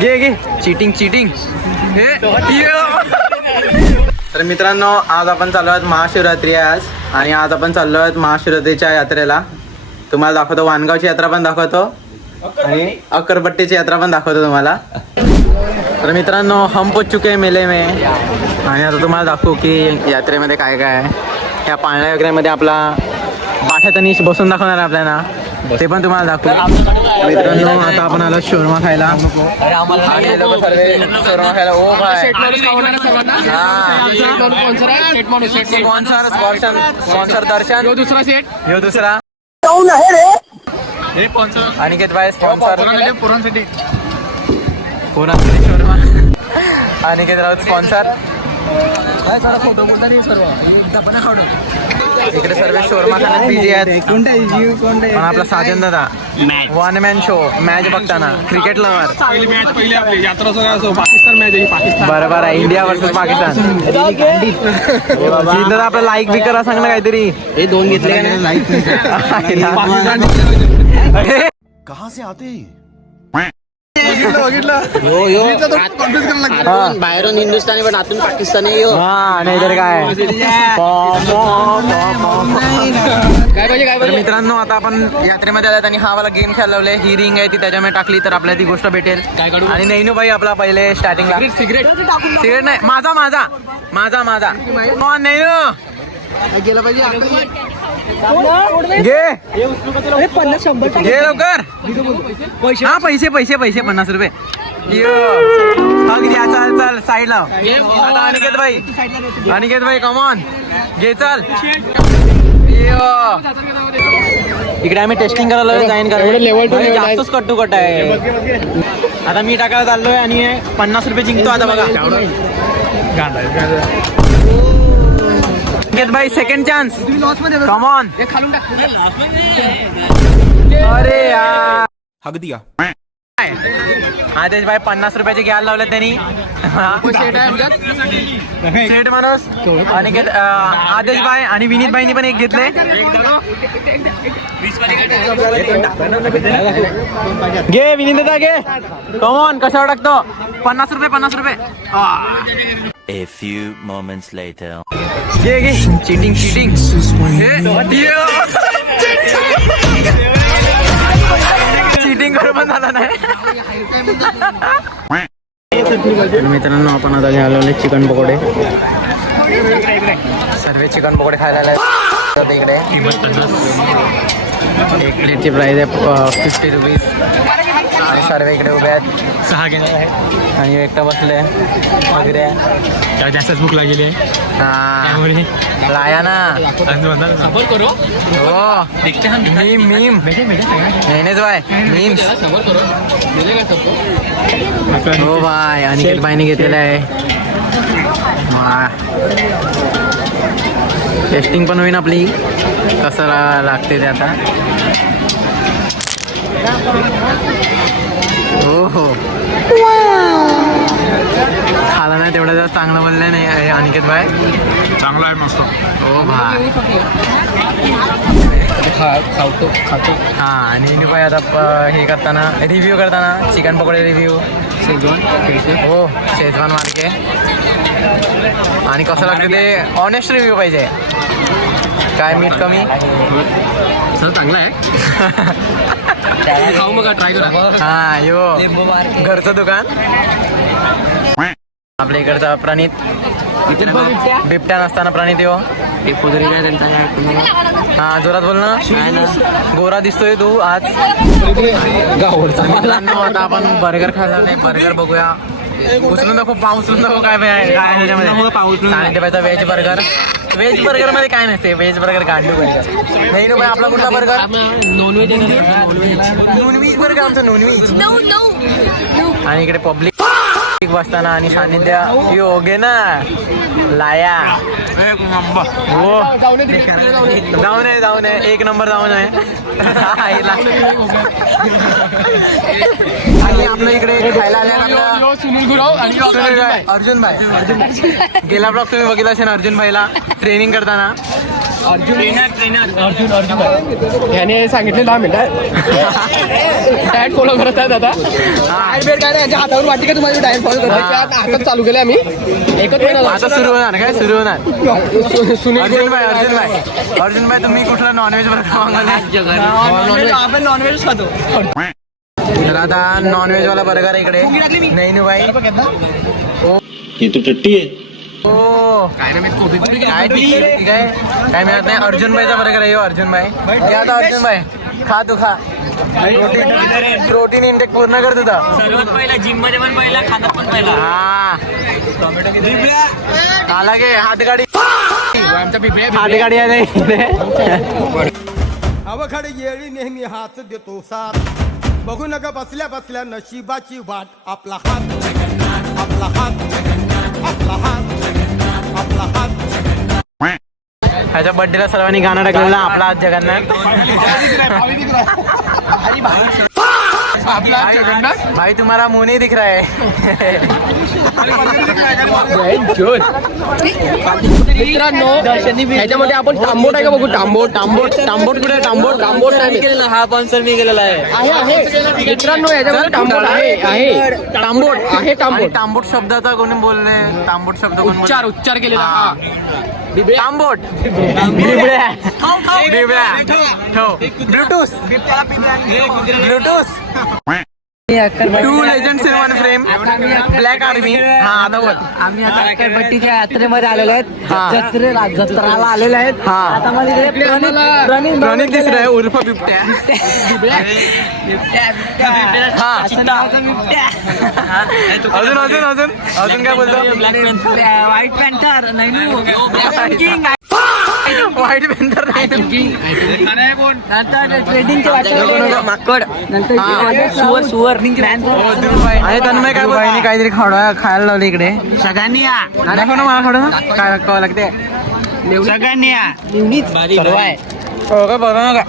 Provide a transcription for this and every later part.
घे घे cheating cheating हे तर मित्रांनो आज आपण चाललो आहोत महाशिवरात्री आज आणि आज आपण चाललो आहोत महाशिवरात्रीच्या यात्रेला. तुम्हाला दाखवतो वानगावची यात्रा पण दाखवतो आणि अक्करपट्टीची यात्रा पण दाखवतो तुम्हाला. तर मित्रांनो हम पोच चुके मेले में आणि आता तुम्हाला दाखवू की यात्रेमध्ये काय काय आहे. या पाळण्या वगैरेमध्ये आपला बाठ्या तनिष बसून दाखवणार आहे आपल्याला, ते पण तुम्हाला दाखवू. मित्रांनो आता आपण आलो शोरमा खायला आणि लोक सर्व शोरमा खायला. ओ भाई स्पॉन्सर दर्शन यो दुसरा सेट यो दुसरा अनिकेत भाई स्पॉन्सर पुरासाठी शोरमा अनिकेत राऊत स्पॉन्सर. फोटो बोलता नाही सर्व इकडे सर्व शोरमा खाण्यात बिझी आहेत. पण आपला साजन दादा वन मॅन शो मॅच बघताना क्रिकेट लवर बरोबर आहे. इंडिया वर्सेस पाकिस्तान दादा आपला लाईक बी करा सांगलं काहीतरी. हे दोन घेतले कहाँ से आते बाहेरून हिंदुस्थानी पण आतून पाकिस्तानी यो. हा नाही तर काय. तर मित्रांनो आता आपण यात्रेमध्ये आल्यात आणि हा वाला गेम खेळायला लावले. ही रिंग आहे ती त्याच्यामध्ये टाकली तर आपल्याला ती गोष्ट भेटेल. आणि नैनू भाई आपला पहिले स्टार्टिंगला सिगरेट नाही माझा माझा माझा माझा नैनू गेला पाहिजे घे घे लवकर. हा पैसे पैसे पैसे 50 रुपये. अगदी चल चल साईडला. आता अनिकेत भाई कमॉन घे चल. इकडे आम्ही टेस्टिंग करायला जाईन करायला जास्तच कट टू कट आहे. आता मी टाकायला चाललोय आणि 50 रुपये जिंकतो आता बघा. अनिकेत भाई सेकंड चान्स कम ऑन. अरे यार हक दिया. आदेश भाई 50 रुपयाचे घ्यायला लावले त्यांनी. सेट माणूस अनिकेत आदेश भाई आणि विनीत भाईनी पण एक घेतले. घे विनीत दादा घे कमॉन. कशावर टाकतो 50 रुपये 50 रुपये. A few moments later. घे घे चिटिंग चिटिंग चिटिंग करून पण झाला नाही. मित्रांनो आपण आता घ्यायला लावले चिकन पकोडे. सर्व चिकन पकोडे खायला आले इकडे. एक प्लेटची प्राईस आहे 50 रुपीज आणि सर्व इकडे उभे आहेत 6 घेणार आहेत आणि एकटा बसले वगैरे. जास्तच भूक लागली आहे लाया ना हो मीम मीम नेनेच बाय मीम्स हो बाय. अनिकेत बाईने घेतलेलं आहे. टेस्टिंग पण होईन आपली कसं लागते ते आता. हो हो खाला नाही तेवढं जास्त चांगलं बोललं नाही अनिकेत भाई. चांगला आहे मस्त. हो भाई खातो हा. आणि भाई आता हे करताना रिव्ह्यू करताना चिकन पकोडे रिव्ह्यू हो शेजवान मार्के आणि कसं लागते ते ऑनेस्ट रिव्ह्यू पाहिजे. काय मीठ कमी चांगला आहे. खाऊ मग ट्राय करा. हा यो घरचं दुकान आपल्या इकडचा प्रणित बिबट्या नसताना प्रणित यो. हा जोरात बोल ना. गोरा दिसतोय तू आज. आता आपण बर्गर खायला नाही. बर्गर बघूया. उचलून नको पाऊस उचलून नको. काय काय त्याच्यामध्ये पाऊस व्हेज बर्गर. व्हेज बर्गर मध्ये काय नसते. व्हेज बर्गर काढली बर्गर नाही ना. आपला कुठला बर्गर नॉनव्हेज नॉनव्हेज बर्गर आमचं नॉनव्हेज. आणि इकडे पब्लिक बसताना आणि सानिध्य योगे ना लाया हो जाऊन आहे एक नंबर जाऊन आहे. आणि आपल्या इकडे खायला आल्या सुनील गुराव आणि अर्जुन भाई. गेला ब्लॉग तुम्ही बघितला असेल अर्जुन भाईला ट्रेनिंग करताना. याने सांगितले 10 मिनिटं डायट फॉलो करत आहेत आता. काय नाही याच्या हातावर वाटी का तुम्हाला डायट फॉलो करत हातात चालू केले आम्ही एकच आता सुरू होणार काय सुरू होणार. अर्जुन भाई तुम्ही कुठला नॉनव्हेज बर्गर आपण नॉनव्हेज खातो. तर आता नॉनव्हेज वाला बर्गर इकडे नाही भाई. ये तो टट्टी है. ओ काय रे मी कोथिंबीर किती काय ठीक आहे काय मिळत नाही. अर्जुन भाईचा बर्गर आहे अर्जुन भाई. आता अर्जुन भाई खा तू खा. प्रोटीन इंटेक पूर्ण कर तुझा. सर्वात पहिला जिम मध्ये पण पहिला खातात पण पहिला. आला गे हातगाडी आमचा पिपळ्या हातगाडी आहे नाही. अवघड येळी नेहमी हात देतो साथ. बघू नका बसल्या बसल्या नशिबाची वाट. आपला हात आपला हात आपला हात आपला हात. ह्याच्या बर्थडेला सर्वांनी गाणं टाकलेलं आपला आज जगन्नाथ. आपला जगन्नाथ भाई तुम्हारा मुंह नहीं दिख रहा है. मित्रांनो ह्याच्यामध्ये आपण तांबोट आहे का बघू. तांबोट तांबोट तांबोट कुठे तांबोट तांबोट नाही केलेला. हा स्पॉन्सर मी केलेला आहे. मित्रांनो याच्यामध्ये तांबोट आहे तांबोट आहे तांबोट. तांबोट शब्दाचा कोणी बोलले. तांबोट शब्द कोण उच्चार केलेला. हा तांबोट बिबड्या बिबड्या Bluetooth Bluetooth 2 legends in one frame black army. हा आता बोल. आम्ही आता अक्कलपट्टीच्या यात्रेमध्ये आलेलो आहेत. जत्राला आलेले आहेत. हा आता मला इकडे प्रणित दिसत आहे उर्फ बिबट्या. हा अजून अजून अजून अजून काय बोलतो. व्हाईट पॅन्थर व्हाईट पेंटर नाही नंतर ट्रेडिंगचे वाटत माकड. नंतर सुवर आणि तन्मय काय बाईने काहीतरी खायला लावलं इकडे. सगळ्यांनी या. दाखव ना मला थोडं काय खावं लागते. सगळ्यांनी या. सर्व आहे. हो का बरं ना काय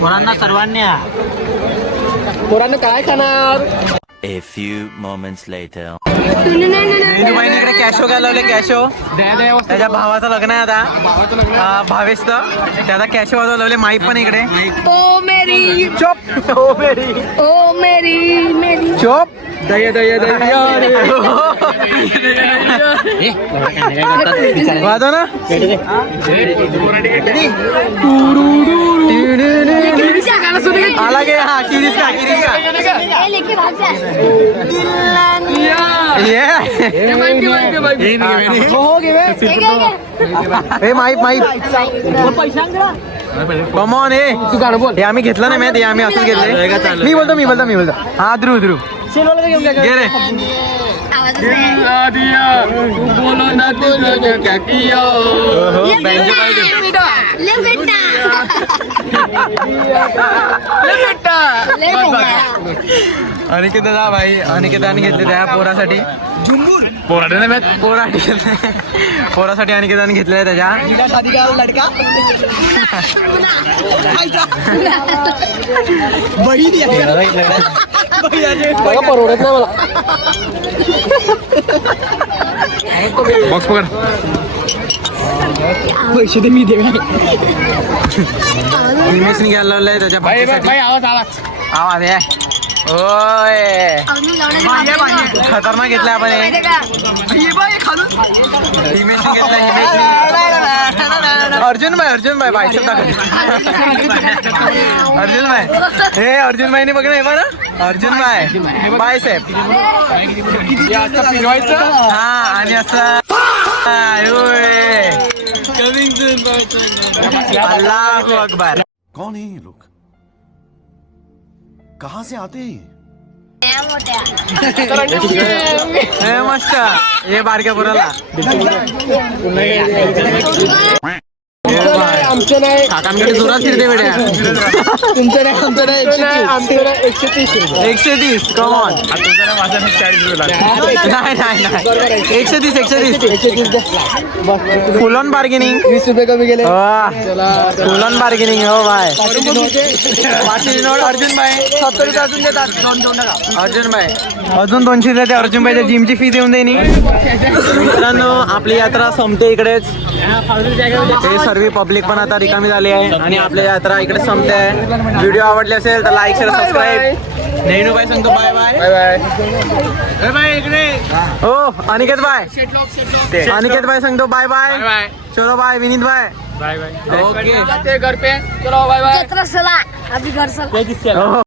पोरांना सर्वांनी या. पोरांना काय खाणार. A few moments later. बाईने इकडे कॅशो काय लावले. कॅशो त्याच्या भावाचं लग्न आहे आता. भावेश त्याचा कॅशो वाजवा लावले. माईक पण इकडे. ओ मेरी चोप ओ मेरी ओ मेरी मेरी चोप दया दया दया वाजव ना. आला गे. हा किरीस का किरीस का ये लेके भाग जा. हे माईप माईप कमॉन. हे तू गाणं बोल. हे आम्ही घेतलं नाही माहिती. आम्ही असं घेतलं. मी बोलतो हा ध्रुव ध्रुव घे रे. बोलो ना तुझं क्या किया. ले बेटा अनिकेत दादा भाई अनिकेताने घेतले त्या पोरासाठी. पोरासाठी अनिकेताने घेतलेलं त्याच्या. बघा परवडत नाही मला. बॉक्स पकड. पैसे दे मी दे. इमेजने घ्यायला लावलंय त्याच्या भावासाठी. आवाज आवाज आवाज आहे. ओय खतरनाक घेतलाय आपण. इमेजने घेतलाय इमेजने. अर्जुन भाई बायसेप दाखव. अर्जुन भाई हे अर्जुन भाईने बघ ना. हे बघ अर्जुन भाई बायसेप. हा आणि असं अल्लाहू अकबर. कौन है ये लोग. कहाँ से आते हैं. हे मस्त. हे बारक्या पोराला आमचं नाही. काकांकडे जोरात फिरते बेड्या. तुमचं नाही आमचं नाही. आमचं 130 130 कमॉन. नाही 130 फुल ऑन बार्गेनिंग. 20 रुपये कमी गेले. फुल ऑन बार्गेनिंग हो भाई. 500 नोट अर्जुन भाई 70 रुपये अजून देतात. अर्जुन भाई अजून 200 देते. अर्जुन भाईच्या जिमची फी देऊन देईन. मित्रांनो आपली यात्रा संपते इकडेच. हे सर्व पब्लिक पण आता रिकामी झाली आहे आणि आपली यात्रा इकडे संपते आहे. व्हिडिओ आवडले असेल तर like share subscribe. Nehru bye सांगतो बाय बाय बाय बाय इकडे हो अनिकेत बाय अनिकेत बाय सांगतो बाय बाय चलो bye Vineet bye bye bye okay घर पे चलो बाय बाय जत्रा चला अभी घर चला हो